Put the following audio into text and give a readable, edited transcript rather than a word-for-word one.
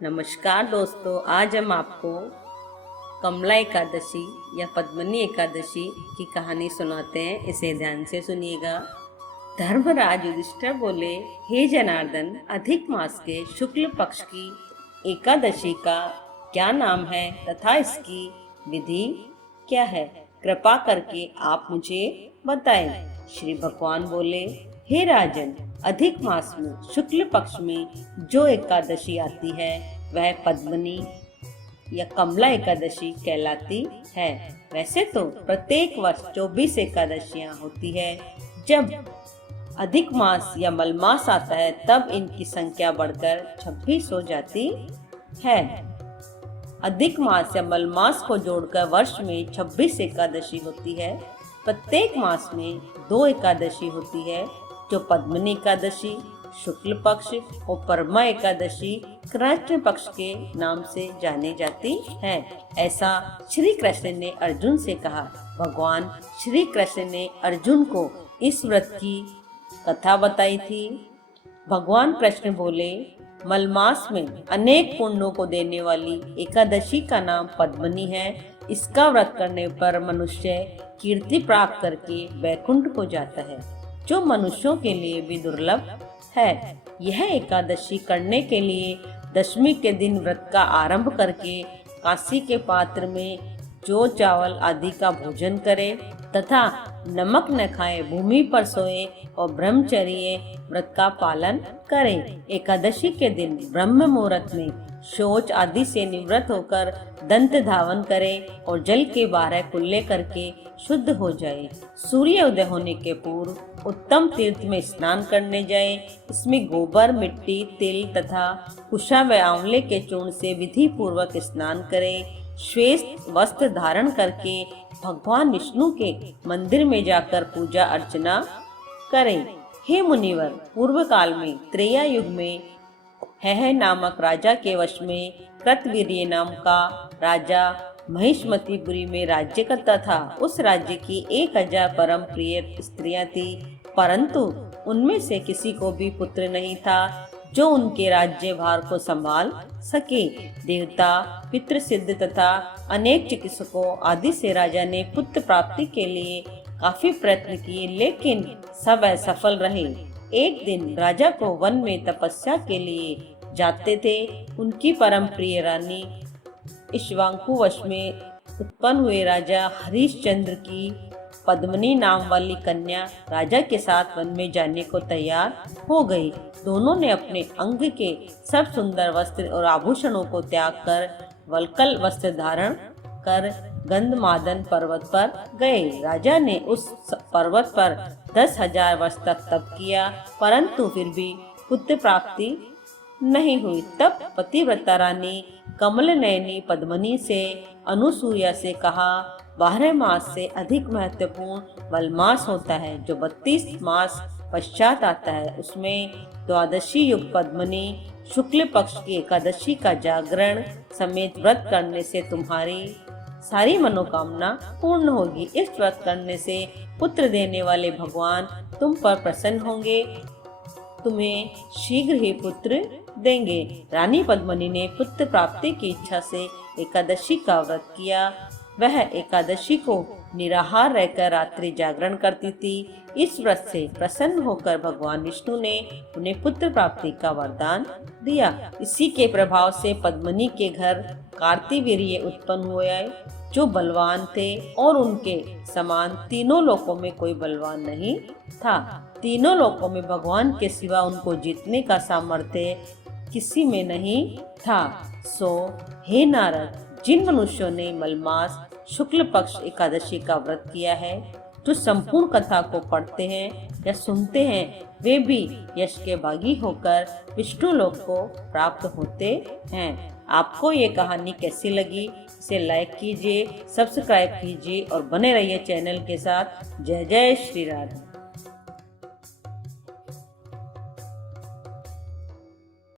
नमस्कार दोस्तों, आज हम आपको कमला एकादशी या पद्मिनी एकादशी की कहानी सुनाते हैं। इसे ध्यान से सुनिएगा। धर्मराज युधिष्ठिर बोले, हे जनार्दन, अधिक मास के शुक्ल पक्ष की एकादशी का क्या नाम है तथा इसकी विधि क्या है? कृपा करके आप मुझे बताएं। श्री भगवान बोले, हे राजन, अधिक मास में शुक्ल पक्ष में जो एकादशी आती है वह पद्मिनी या कमला एकादशी कहलाती है। वैसे तो प्रत्येक वर्ष 24 एकादशियां होती है। जब अधिक मास या मलमास आता है तब इनकी संख्या बढ़कर 26 हो जाती है। अधिक मास या मलमास को जोड़कर वर्ष में 26 एकादशी होती है। प्रत्येक मास में 2 एकादशी होती है, जो पद्मिनी एकादशी शुक्ल पक्ष और परमा एकादशी कृष्ण पक्ष के नाम से जानी जाती है। ऐसा श्री कृष्ण ने अर्जुन से कहा। भगवान श्री कृष्ण ने अर्जुन को इस व्रत की कथा बताई थी। भगवान कृष्ण बोले, मलमास में अनेक पुण्यों को देने वाली एकादशी का नाम पद्मिनी है। इसका व्रत करने पर मनुष्य कीर्ति प्राप्त करके वैकुंठ को जाता है, जो मनुष्यों के लिए भी दुर्लभ है। यह एकादशी करने के लिए दशमी के दिन व्रत का आरंभ करके कांसी के पात्र में जौ चावल आदि का भोजन करे तथा नमक न खाए, भूमि पर सोए और ब्रह्मचर्य व्रत का पालन करे। एकादशी के दिन ब्रह्म मुहूर्त में शौच आदि से निवृत्त होकर दंत धावन करे और जल के 12 कुल्ले करके शुद्ध हो जाए। सूर्य उदय होने के पूर्व उत्तम तीर्थ में स्नान करने जाए। इसमें गोबर, मिट्टी, तिल तथा कुशा व आंवले के चूर्ण से विधि पूर्वक स्नान करे। श्वेत वस्त्र धारण करके भगवान विष्णु के मंदिर में जाकर पूजा अर्चना करें। हे मुनिवर, पूर्व काल में त्रेया युग में है नामक राजा के वश में कृतवीर्य नाम का राजा महिष्मतीपुरी में राज्य करता था। उस राज्य की 1000 परम प्रिय स्त्रियां थी, परंतु उनमें से किसी को भी पुत्र नहीं था जो उनके राज्य भार को संभाल सके। देवता, पितृ सिद्ध तथा अनेक चिकित्सकों आदि से राजा ने पुत्र प्राप्ति के लिए काफी प्रयत्न किए, लेकिन सब असफल रहे। एक दिन राजा को वन में तपस्या के लिए जाते थे। उनकी परम प्रिय रानी इक्ष्वाकु वंश में उत्पन्न हुए राजा हरिश्चंद्र की पद्मिनी नाम वाली कन्या राजा के साथ वन में जाने को तैयार हो गई। दोनों ने अपने अंग के सब सुंदर वस्त्र और आभूषणों को त्याग कर वल्कल वस्त्र धारण कर गंधमादन पर्वत पर गए। राजा ने उस पर्वत पर 10,000 वर्ष तक तप किया, परंतु फिर भी पुत्र प्राप्ति नहीं हुई। तब पतिव्रता रानी कमल नयनी पद्मिनी से अनुसूया से कहा, 12 मास से अधिक महत्वपूर्ण मलमास होता है, जो 32 मास पश्चात आता है। उसमें द्वादशी युग पद्मिनी शुक्ल पक्ष की एकादशी का जागरण समेत व्रत करने से तुम्हारी सारी मनोकामना पूर्ण होगी। इस व्रत करने से पुत्र देने वाले भगवान तुम पर प्रसन्न होंगे, तुम्हें शीघ्र ही पुत्र देंगे। रानी पद्मिनी ने पुत्र प्राप्ति की इच्छा से एकादशी का व्रत किया। वह एकादशी को निराहार रहकर रात्रि जागरण करती थी। इस व्रत से प्रसन्न होकर भगवान विष्णु ने उन्हें पुत्र प्राप्ति का वरदान दिया। इसी के प्रभाव से पद्मिनी के घर कार्तिवीर्य उत्पन्न हुए, जो बलवान थे और उनके समान तीनों लोकों में कोई बलवान नहीं था। तीनों लोकों में भगवान के सिवा उनको जीतने का सामर्थ्य किसी में नहीं था। सो हे नारद, जिन मनुष्यों ने मलमास शुक्ल पक्ष एकादशी का व्रत किया है, जो संपूर्ण कथा को पढ़ते हैं या सुनते हैं, वे भी यश के भागी होकर विष्णु लोक को प्राप्त होते हैं। आपको ये कहानी कैसी लगी? इसे लाइक कीजिए, सब्सक्राइब कीजिए और बने रहिए चैनल के साथ। जय जय श्री राधे।